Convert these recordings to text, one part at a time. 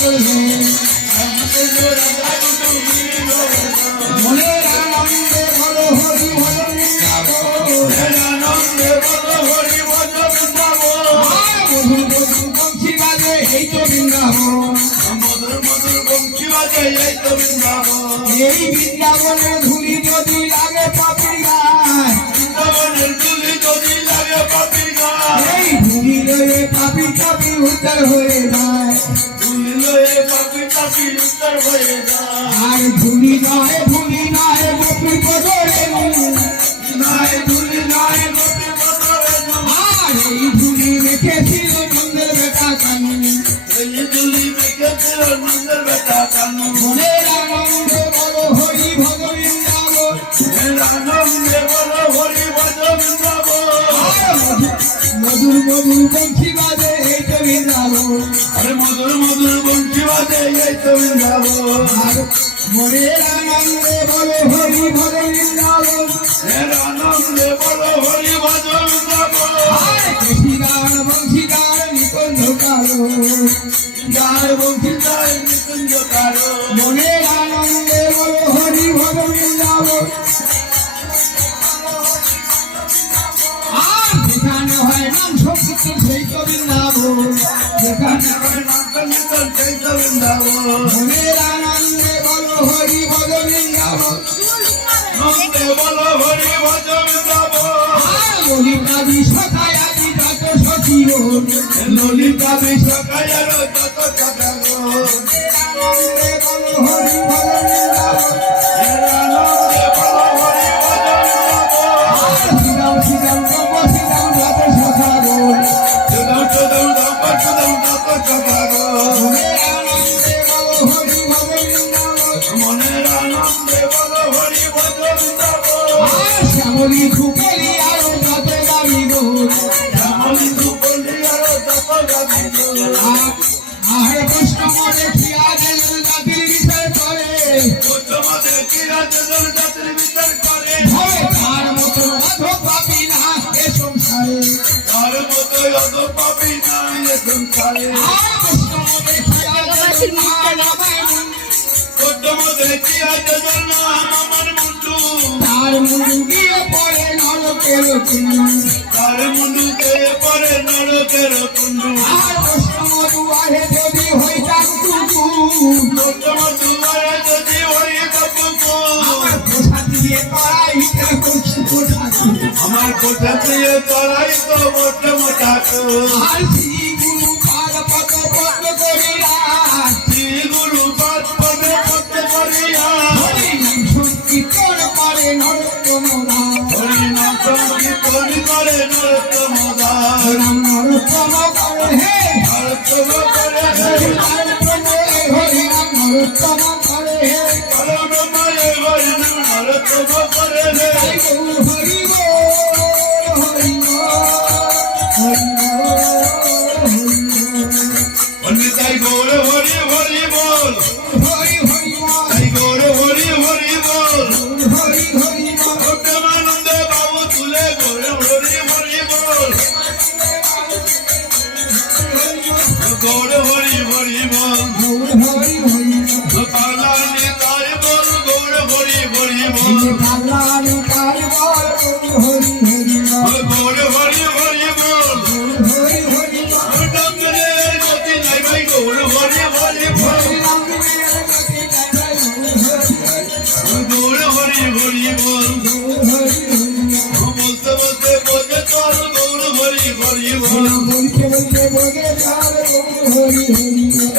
করবে মনের আনন্দে বলো হরি ভজন মধুর মধুর বংশী বাজে এই তো বৃন্দাবন এই বৃন্দাবনের ধুলি যদি লাগে পাপির গায় এই ধুলি লয়ে পাপি পাপি উত্তর হয়ে যায় আর ধুলি নয় গোপী বদলে আর এই ধুলি রেখেছিল নন্দের বেটা কানু মনের আনন্দে বলো হরি ভজ বৃন্দাবন মধুর মধুর বংশী বাজে এই তো বৃন্দাবন আর মনের আনন্দে বলো হরি ভজ বৃন্দাবন আর কৃষিদার বংশীদার নিকুঞ্জ কারো মনের আনন্দে বলো হরি ভজ বৃন্দাবন আর যেখানে হয় নাম সংকীর্তন সেই তো বৃন্দাবন যেখানে হয় নাম সংকীর্তন সেই তো বৃন্দাবন মনের আনন্দে বলো হরি ভজ বৃন্দাবন ললিতা বিশ্বকায় আদি যত সচিব ললিতা বিশ্বকায় যত সচিব আনন্দে বলো হরি ভজ বৃন্দাবন শ্রীরাম শ্রীরাম শ্রীরাম যত সখাগণ মনের আনন্দে বলো হরি ভজ বৃন্দাবন শ্যামলী খুপলি আরো যত গাবি গোল আর বৈষ্ণব দেখিয়া যেন জাতির বিচার করে ভবে তার মতো অধ পাবি না এ সংসারে আর বৈষ্ণব দেখিয়া যেন তার মুন্ডু গিয়ে পড়ে নরকের কুণ্ডু আর বৈষ্ণব দুয়ারে যদি হইতাম আমার পোষা দিয়ে তরাইতে করছি আমার কোথা দিয়ে তরাই তো মোটা মোটা আর শ্রী গুরু পাদ পদ পদ করিয়া গুরু পাদ পদে পদে করিয়া হরি নাম সংকীর্তন করে নরোত্তম হরিনাম সংকীর্তন করে নরোত্তম দাস রাম নরোত্তম করে হে নরোত্তম করে হে হরিনাম নরোত্তম করে হে করুণাময় হরিনাম নরোত্তম করে হে হরি বল হরি বল তাই গৌর হরি হরি বল হরি হরি বল তাই গৌর হরি হরি বল হরি হরি বল প্রেমানন্দে বাবু তুলে গৌর হরি হরি বল গৌর হরি হরি বল হরি হরি পাগলানি তাই বল গৌর হরি হরি বল পাগলানি তাই বল হরি হরি বল গৌর হরি হরি বল হরি হরি বল নামের গতি নাই ভাই গৌর হরি হরি বল গৌর হরি হরি বল বলতে বলতে বোঝে তোর গৌর হরি হরি বল বলতে বলতে বলে চাল হরি হরি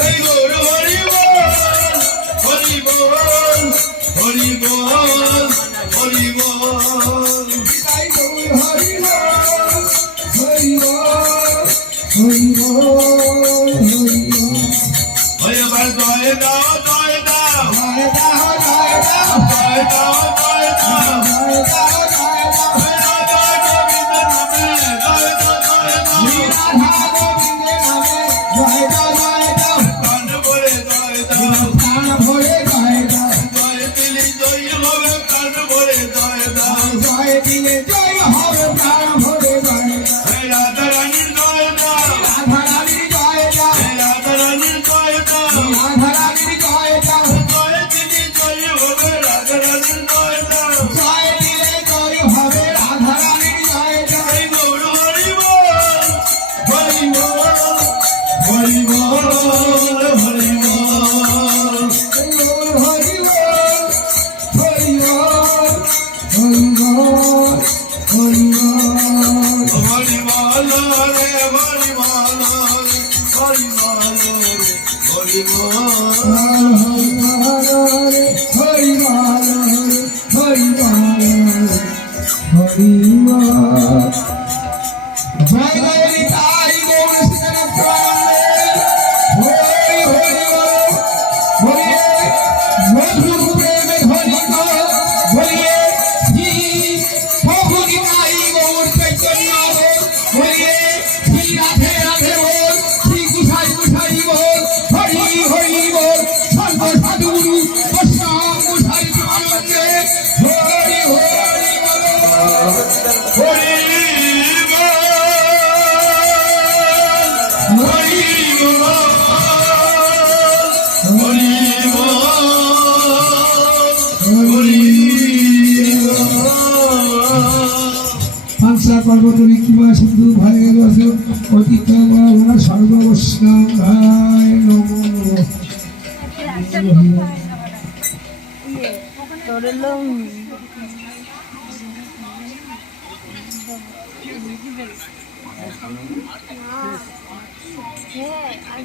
এই গৌর হরি বল হরি বল হরি বল হরি বল তাই হরি হরি হরি হরি হরি হয় আবার দয় দাও দয় দাও জয় দাও জয় দাও দয় দাও দয় দাও জয় দাও জয় দাও রাধা গোবিন্দ নামে দয় দাও দয় দাও রাধা গোবিন্দের নামে জয় দাও জয় দাও প্রাণ ভরে দয় দাও প্রাণ ভরে জয় দাও জয় দিলি জয় হবে প্রাণ ভরে দয় দাও জয় দিলে জয় হবে প্রাণ ভরে জয় দাও রাধা রানীর দয় দাও রাধা রানীর জয় দাও রাধা রানীর দয় দাও রাধারানীর জয়টা জয় দিদি জয় হবে রাধা রানীর জয়টা জয় দিলে জয় হবে রাধারানীর জয়টা হরি গৌর হরি বল হরি বল হরি বল হরি বল হরি বল হরি বল হরি বল হরি বল হরি বল রে হরি বল রে হরি বল রে হরি বল জয় গৌরী তাই গৌর মধুর প্রেমে ধরিত বলিয়ে শ্রী প্রভুরি তাই গৌর চৈতন্য বলিয়ে শ্রী রাধে রাধে বল শ্রী গুসাই গুসাই বল হরি হরি বল সর্ব সাধুগুরু বৈষ্ণব গুসাই আনন্দে হরি হরি বল হরি পাঁচা পর্বতী কিংবা সিন্ধু ভাই বছর অতীত ওরা সর্ববৈষ্ণব ভাই হ্যাঁ আর